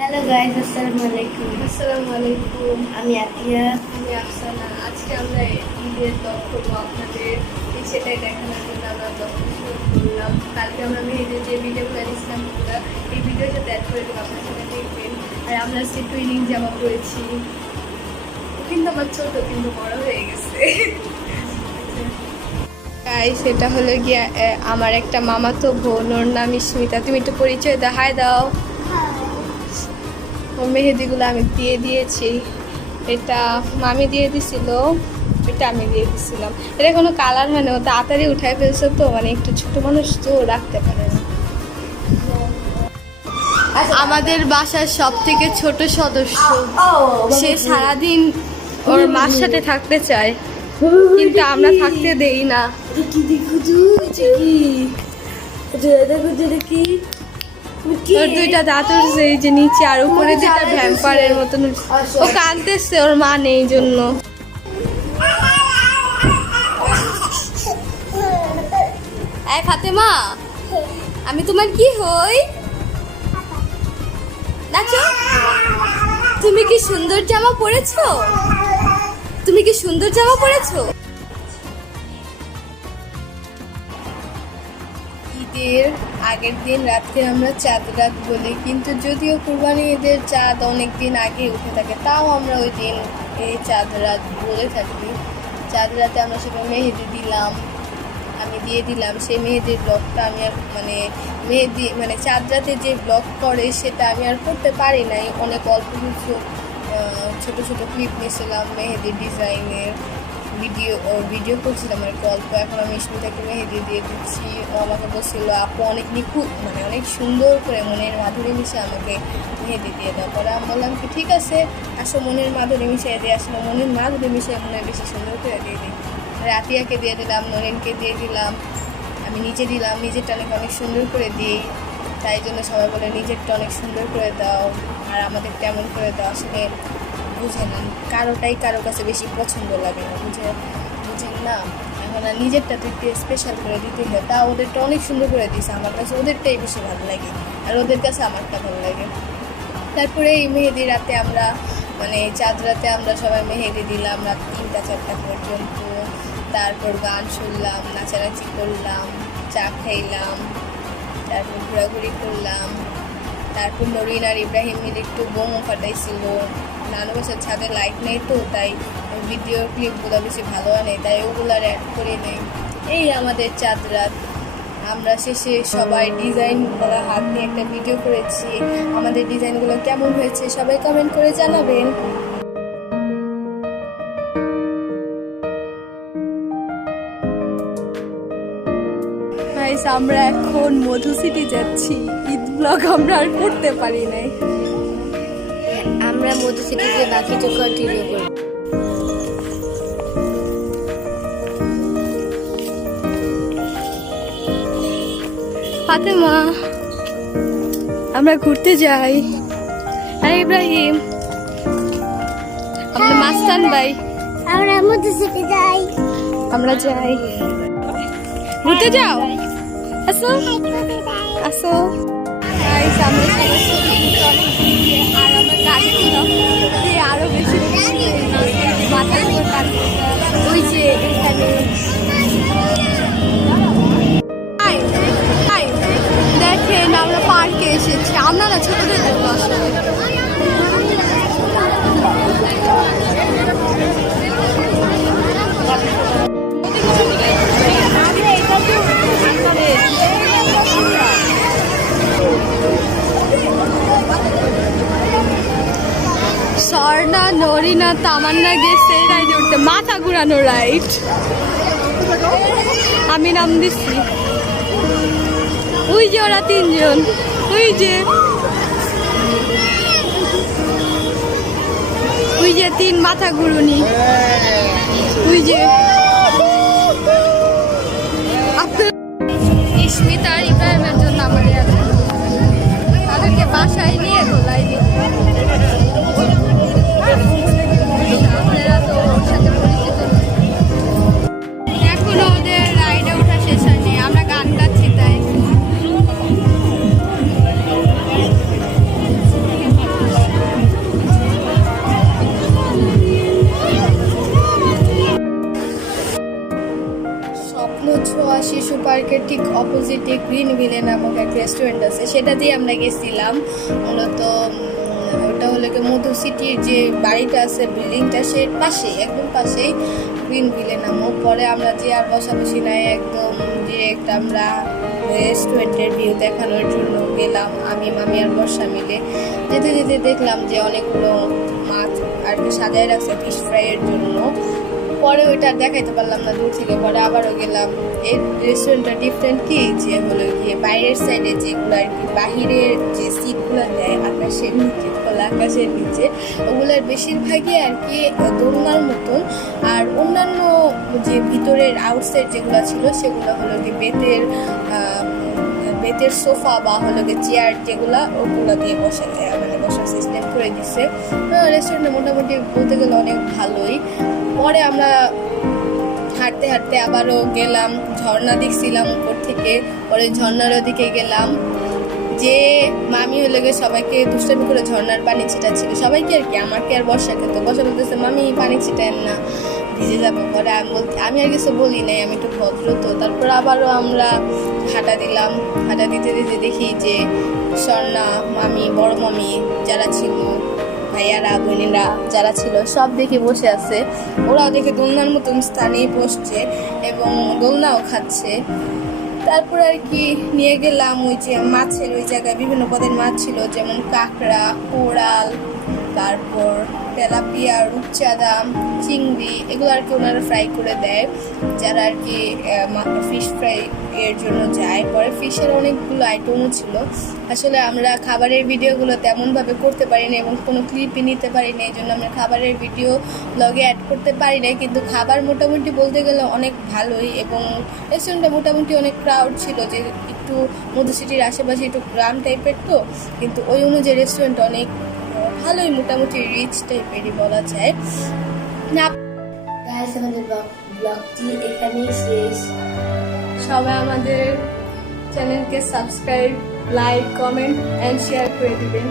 Hello guys, আসসালামু আলাইকুম। আসসালামু আলাইকুম। আমি আতিয়া। আমি আফসানা। আজকে আমরা ঈদের ব্লগ করবো আপনাদের, সেটাই দেখানোর জন্য আমরা ব্লগ শুরু করলাম। কালকে আমরা মেয়েদের যে ভিডিওগুলো দিয়েছিলাম ওগুলো এই ভিডিওর সাথে অ্যাড করে দেবো, আপনার সাথে দেখবেন। আর আমরা আজকে টুইনিং জামা পরেছি, কিন্তু আমার ছোট কিন্তু বড় হয়ে গেছে। তাই সেটা হলো গিয়া আমার একটা মামাতো বোন, ওর নাম স্মিতা। তুমি একটু পরিচয় দাও, হাই দাও। ওর মেহেদিগুলো আমি দিয়ে দিয়েছি। এটা মামি দিয়ে দিছিল, এটা আমি দিয়ে দিছিলাম। এটা কোনো কালার হয় না, ও তাড়াতাড়ি উঠাই ফেলছে, তো মানে একটু ছোট মানুষ তো রাখতে পারে না। আমাদের বাসার সব থেকে ছোট সদস্য, সে সারাদিন ওর মার সাথে থাকতে চায়, কিন্তু আমরা থাকতে দেই না। ওর দুইটা দাঁত উঠছে এই যে নিচে, আর উপরে যেটা ভ্যাম্পারের মতন ও কাঁদতেছে, ওর মা নেই জন্য। এই ফাতেমা, আমি তোমার কি হই? নাচো। তুমি কি সুন্দর জামা পরেছো? তুমি কি সুন্দর জামা পরেছো? ঈদের আগের দিন রাত্রে আমরা চাঁদ রাত বলি, কিন্তু যদিও কুরবানি ঈদের চাঁদ অনেক দিন আগে উঠে থাকে, তাও আমরা ওই দিন এই চাঁদ রাত বলে থাকি। চাঁদ রাতে আমরা সেখানে মেহেদি দিলাম, আমি দিয়ে দিলাম। সেই মেহেদির ব্লগটা আমি আর মেহেদি চাঁদ রাতে যে ব্লগ করে সেটা আমি আর করতে পারি নাই। অনেক অল্প কিছু ছোটো ছোটো ক্লিপ নিয়েছিলাম মেহেদির ডিজাইনের, ভিডিও করছিলাম আর গল্প। এখন আমি স্মিতাকে মেহেদি দিয়ে দিচ্ছি। ও আমাকে বলছিল আপু অনেক নিখুঁত, অনেক সুন্দর করে মনের মাধুরী মিশে আমাকে মেহেদি দিয়ে দাও। পরে আমি বললাম কি ঠিক আছে, আসো মনের মাধুরী মিশিয়ে দিয়ে আসলে মনের মাধুরী মিশিয়ে মনে বেশি সুন্দর করে দিয়ে দিই। রাতিয়াকে দিয়ে দিলাম, নরেনকে দিয়ে দিলাম, আমি নিজে দিলাম। নিজেরটা অনেক সুন্দর করে দিই, তাই জন্য সবাই বলে নিজেরটা অনেক সুন্দর করে দাও আর আমাদের তেমন করে দাও। আসলে বুঝে না, কারোটাই কারো কাছে বেশি পছন্দ লাগে না, বুঝেন না। এখন আর নিজেরটা তো একটু স্পেশাল করে দিতে হয়, তা ওদেরটা অনেক সুন্দর করে দিয়েছে। আমার কাছে ওদেরটাই বেশি ভালো লাগে, আর ওদের কাছে আমারটা ভালো লাগে। তারপরে এই মেহেদি রাতে আমরা চাঁদ রাতে আমরা সবাই মেহেদি দিলাম রাত 3টা-4টা পর্যন্ত। তারপর গান শুনলাম, নাচানাচি করলাম, চা খাইলাম, তারপর ঘোরাঘুরি করলাম। তারপর নরিন আর ইব্রাহিম মিলে একটু বোমও ফাটাইছিল। নানু বাসার ছাদে লাইট নেই, তো তাই ভিডিও ক্লিপগুলো বেশি ভালো নেই, তাই ওগুলো আর অ্যাড করে নেই। এই আমাদের চাঁদ রাত। আমরা শেষে সবাই ডিজাইন করা হাত নিয়ে একটা ভিডিও করেছি। আমাদের ডিজাইনগুলো কেমন হয়েছে সবাই কমেন্ট করে জানাবেন। আমরা এখন মধু সিটি যাচ্ছি। ঈদ ব্লগ আমরা আর করতে পারি নাই, আমরা মধু সিটিতে বাকিটা কন্টিনিউ করব। ফাতেমা আমরা ঘুরতে যাই। আরে ইব্রাহিম, আমরা মাস্তান ভাই, আমরা মধু সিটি যাই। আমরা যাই ঘুরতে। যাও, আসো আসো। গাইস, আমরা সবাই ছবি তুলতে অনেক ঘুরছি, আর আমার কাজগুলো আরো বেশি মাথার উপর কাজ। ওই যে এখানে দেখেন আমরা পার্কে এসেছি। আমরা না ছোটদের জন্য আসলে স্বর্ণা, নরিনা, তামান্না গেছে রাইডে উঠতে, মাথা ঘুরানো রাইড। আমি নাম দিচ্ছি। ওই যে ওরা 3জন, ওই যে 3 মাথা ঘুরুনি, ওই যে স্মিতা আর ইব্রাহিমের জন্য আমাদের তাদেরকে বাসায় নিয়ে তোলাই দিই। এখনো ওদের রাইডে ওঠা শেষ হয়নি, আমরা গান গাচ্ছি তাই। পার্কের ঠিক অপোজিটে গ্রিন ভিলে নামক এক রেস্টুরেন্ট আছে, সেটা দিয়ে আমরা গেছিলাম। মূলত ওটা হলো কি মধু সিটির যে বাড়িটা আছে, বিল্ডিংটা, সে পাশেই, একদম পাশেই গ্রিন ভিলে নামক। পরে আমরা যে আর বসাবসি নাই, একদম ডিরেক্ট আমরা রেস্টুরেন্টের ভিউ দেখানোর জন্য গেলাম, আমি, মামি আর বর্ষা মিলে। যেতে যেতে দেখলাম যে অনেকগুলো মাছ আর কি সাজায় রাখছে ফিশ ফ্রাইয়ের জন্য। পরে ওইটা আর দেখাইতে পারলাম না দূর থেকে, পরে আবারও গেলাম। এই রেস্টুরেন্টটা ডিফারেন্ট কি, যে হলো গিয়ে বাইরের সাইডে যেগুলো আর কি বাহিরের যে সিটগুলো দেয় আকাশের নিচে, খোলা আকাশের নিচে, ওগুলোর বেশিরভাগই আর কি দোলনার মতন। আর অন্যান্য যে ভিতরের আউটসাইড যেগুলো ছিল সেগুলো হলো কি বেতের সোফা বা হলো গিয়ে চেয়ার যেগুলো, ওগুলো দিয়ে বসে দেয়, মানে বসার সিস্টেম করে দিচ্ছে। রেস্টুরেন্টটা মোটামুটি বলতে গেলে অনেক ভালোই। পরে আমরা হাঁটতে হাঁটতে আবারও গেলাম, ঝর্ণা দেখছিলাম উপর থেকে। পরে ঝর্ণার ওদিকে গেলাম, যে মামি হলে গিয়ে সবাইকে দুষ্টামি করে ঝর্ণার পানি ছিটাচ্ছিল, সবাইকে আর কি, আমাকে আর বর্ষাকে। তো বর্ষা বলতেছে মামি পানি ছিটান না, ভিজে যাবো। পরে আমি আর কিছু বলি নাই, আমি একটু ভদ্র তো। তারপর আবারও আমরা হাঁটা দিলাম, হাঁটা দিতে দিতে দেখি যে স্বর্ণা, মামি, বড় মামি যারা ছিল, ভাইয়ারা, বোনেরা যারা ছিল, সব দেখে বসে আছে। ওরাও দেখে দোলনার মতন স্থানে বসছে এবং দোলনাও খাচ্ছে। তারপর আর কি নিয়ে গেলাম ওই যে মাছের ওই জায়গায় বিভিন্ন পদের মাছ ছিল, যেমন কাঁকড়া, কোরাল, তারপর তেলাপিয়া, রূপচাঁদা, চিংড়ি, এগুলো আর কি ওনারা ফ্রাই করে দেয় যারা আর কি ফিশ ফ্রাই এর জন্য যায়। পরে ফিশের অনেকগুলো আইটেমও ছিল। আসলে আমরা খাবারের ভিডিওগুলো তেমনভাবে করতে পারি না এবং কোনো ক্লিপই নিতে পারি না, এই জন্য আমরা খাবারের ভিডিও ব্লগে অ্যাড করতে পারি না। কিন্তু খাবার মোটামুটি বলতে গেলে অনেক ভালোই, এবং রেস্টুরেন্টটা মোটামুটি অনেক ক্রাউড ছিল, যে একটু মধু সিটির আশেপাশে একটু গ্রাম টাইপের তো, কিন্তু ওই অনুযায়ী রেস্টুরেন্ট অনেক ভালোই, মোটামুটি রিচ টাইপেরই বলা যায় না। গাইস, আমাদের ব্লগটি এখানেই শেষ। সবাই আমাদের চ্যানেলকে subscribe, like, comment and share করে দিবেন।